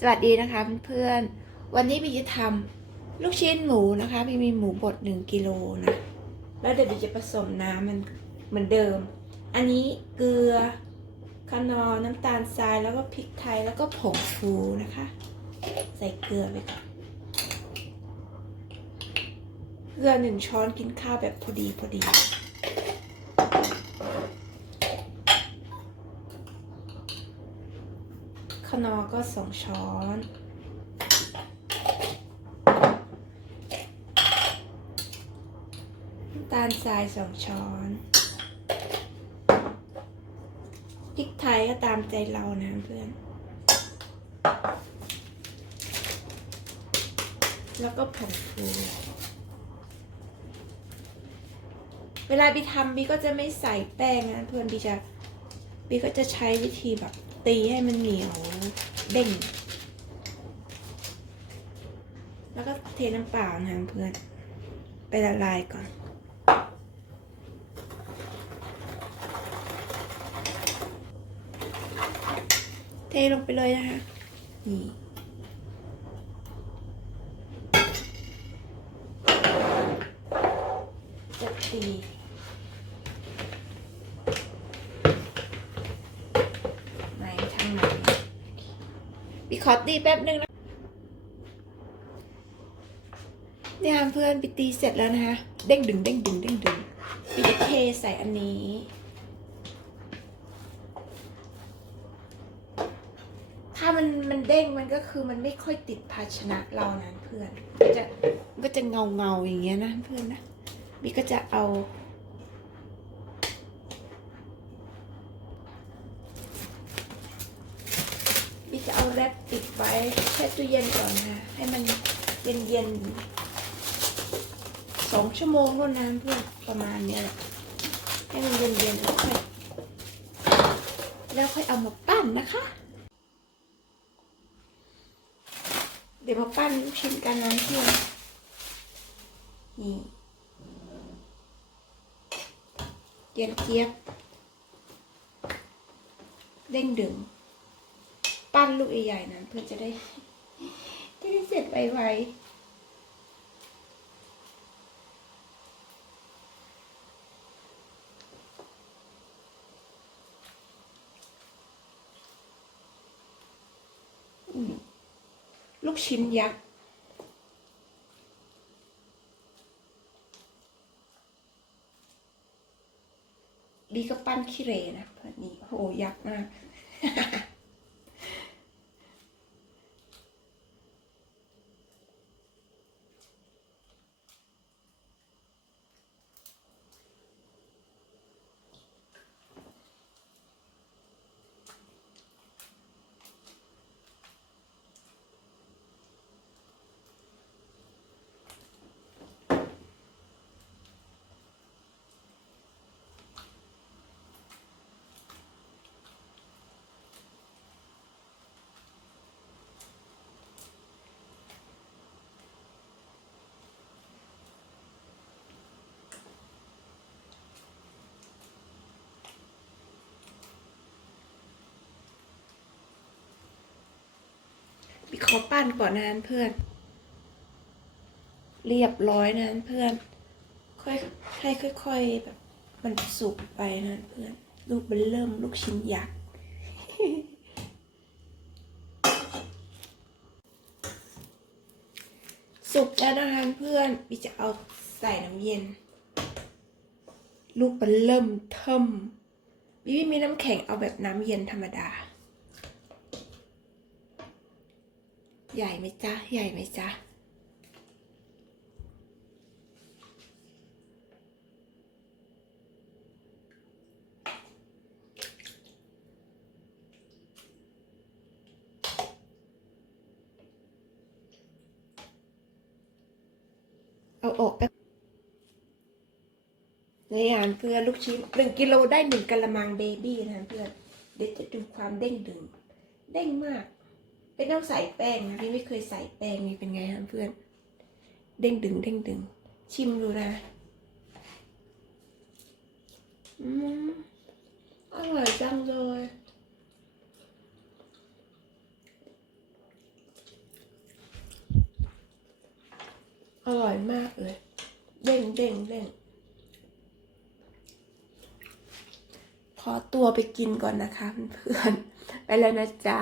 สวัสดีนะคะเพื่อนๆวันนี้บีจะทำลูกชิ้นหมูนะคะบีมีหมูบดหนึ่งกิโลนะแล้วเดี๋ยวบีจะผสมน้ำมันเหมือนเดิม อันนี้เกลือคานอน้ำตาลทรายแล้วก็พริกไทยแล้วก็ผงฟูนะคะ ใส่เกลือไปก่อนเกลือหนึ่งช้อนกินข้าวแบบพอดีพอดี ขนอก็สองช้อนน้ำตาลทรายสองช้อนพริกไทยก็ตามใจเรานะเพื่อน แล้วก็ผงฟูเวลาบีทำบีก็จะไม่ใส่แป้งนะเพื่อนบีจะบีก็จะใช้วิธีแบบ ตีให้มันเหนียวเด้ง แล้วก็เทน้ำเปล่านะเพื่อน ไปละลายก่อน เทลงไปเลยนะคะ นี่จะตี ไหนทางไหน บีขอตีแป๊บนึงนะเนี่ยเพื่อนปีตีเสร็จแล้วนะคะ เด้งดึงเด้งดึงเด้งดึงปีจะเทใส่อันนี้ ถ้ามันมันเด้งมันก็คือมันไม่ค่อยติดภาชนะเรานะเพื่อนก็จะก็จะเงาเงาอย่างเงี้ยนะเพื่อนนะบีก็จะเอา จะเอาแรปปิดไว้แช่ตู้เย็นก่อนนะ ให้มันเย็นเย็นๆสองชั่วโมงเท่านั้นเพื่อนประมาณนี้แหละให้มันเย็นเย็นๆแล้วค่อยแล้วค่อยเอามาปั้นนะคะ เดี๋ยวมาปั้นลูกชิ้นกันนะเพื่อนนี่เย็นเจี๊ยบเด้งดึง ปั้นลูกใหญ่ๆนะเพื่อจะได้จะได้เสร็จไวๆลูกชิ้นยักษ์ดีก็ปั้นขี้เรนะเพื่อนนี่โหยักษ์มาก ขอปั้นก่อนนะเพื่อน เรียบร้อยนะเพื่อน ค่อยให้ค่อยๆแบบมันสุกไปนะเพื่อน ลูกมันเริ่มลูกชิ้นยักษ์สุกแล้วนะคะเพื่อนพี่จะเอาใส่น้ำเย็น ลูกมันเริ่มเทิมพี่มีน้ำแข็งเอาแบบน้ำเย็นธรรมดา ใหญ่ไหมจ๊ะ ใหญ่ไหมจ๊ะ เอาออกแป๊บในอ่านเพื่อนลูกชิ้นหนึ่งกิโลได้หนึ่งกะละมังเบบี้นะเพื่อน เดี๋ยวจะดูความเด้งดึง เด้งมาก ไม่ต้องใส่แป้งพี่ไม่เคยใส่แป้งนี่เป็นไงฮะเพื่อน เด้งดึงเด้งดึง ชิมดูนะอืมอร่อยจังเลยอร่อยมากเลย เด้งเด้งเด้งขอตัวไปกินก่อนนะคะเพื่อนไปแล้วนะจ๊ะ